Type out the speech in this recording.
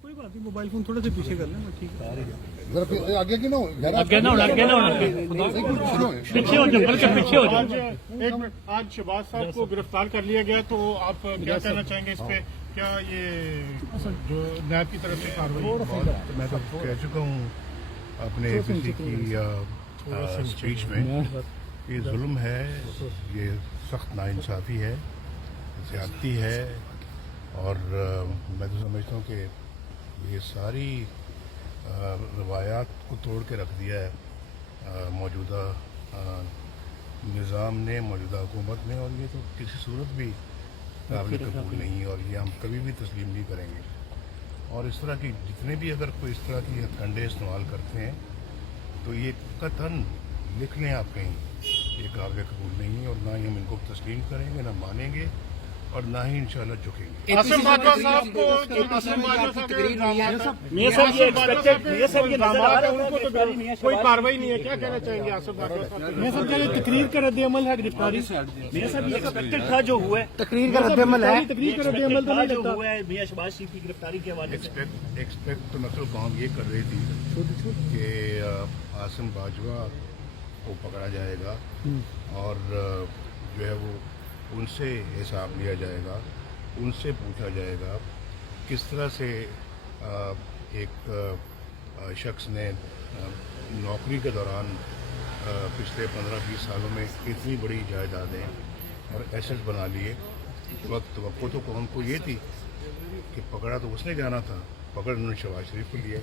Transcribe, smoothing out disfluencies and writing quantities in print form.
کوئی بات نہیں, موبائل فون تھوڑا سا پیچھے کر لیں, ٹھیک ہے. آگے کی نہ ہو, پیچھے ہو جاؤ, بلکہ پیچھے ہو جاؤ. آج شہباز صاحب کو گرفتار کر لیا گیا, تو آپ کیا کہنا چاہیں گے اس پہ؟ کیا یہ جو نیب کی طرف سے کارروائی؟ میں تو کہہ چکا ہوں اپنے کسی کی اسپیچ میں, یہ ظلم ہے, یہ سخت ناانصافی ہے, زیادتی ہے, اور میں تو سمجھتا ہوں کہ یہ ساری روایات کو توڑ کے رکھ دیا ہے موجودہ نظام نے, موجودہ حکومت نے, اور یہ تو کسی صورت بھی قابل قبول نہیں ہے, اور یہ ہم کبھی بھی تسلیم نہیں کریں گے. اور اس طرح کی جتنے بھی اگر کوئی اس طرح کی ہتھ کنڈے استعمال کرتے ہیں تو یہ قطعاً لکھ لیں آپ کہیں, یہ قابل قبول نہیں ہے, اور نہ ہی ہم ان کو تسلیم کریں گے, نہ مانیں گے, اور نہ ہی انشاءاللہ جھکیں گے. عاصم باجوہ صاحب کو کوئی کاروائی نہیں ہے, کیا کہنا چاہیں گے عاصم باجوہ صاحب؟ میں سب کہہ رہے تقریر کا رد عمل ہے گرفتاری سے. میاں صاحب یہ ایکسپیکٹڈ تھا جو ہوا ہے, تقریر کا رد عمل ہے, تقریر کا رد عمل تو نہیں جو لگتا. ہوا ہے میاں شہباز شریف کی گرفتاری کے حوالے سے. ایکسپیکٹ تو نقل قوم یہ کر رہی تھی کہ عاصم باجوہ کو پکڑا جائے گا, اور جو ہے وہ ان سے حساب لیا جائے گا, ان سے پوچھا جائے گا کس طرح سے ایک شخص نے نوکری کے دوران پچھلے 15-20 سالوں میں اتنی بڑی جائیدادیں اور ایسٹ بنا لیے. اس وقت توقع تو قوم کو یہ تھی کہ پکڑا تو اس نے جانا تھا, پکڑ انہوں نے شہباز شریف کو لیا.